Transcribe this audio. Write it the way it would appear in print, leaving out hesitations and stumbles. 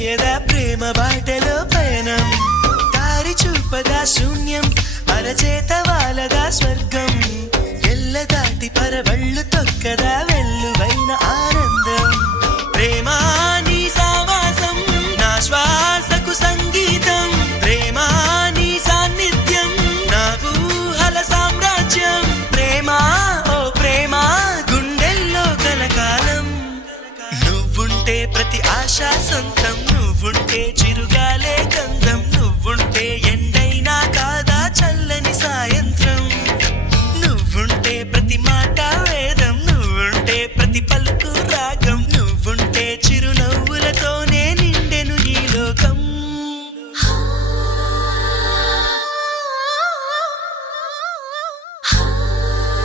చేయదా ప్రేమ బాటలో పయనం దారి చూపదా శూన్యం అరచేత వాలదా స్వర్గం ఎల్ల దాటి పరవళ్ళు తొక్కదా వెల్లువైన ఆనందం ప్రేమ నీ సావాసం నా శ్వాసకు సంగీతం ప్రేమ నీ సాన్నిధ్యం నా ఊహల సామ్రాజ్యం ప్రేమ ఓ ప్రేమ గుండెల్లో కలకాలం నువ్వుంటే ప్రతి ఆశ సొంతం నువ్వుంటే చిరుగాలే గంధం నువ్వుంటే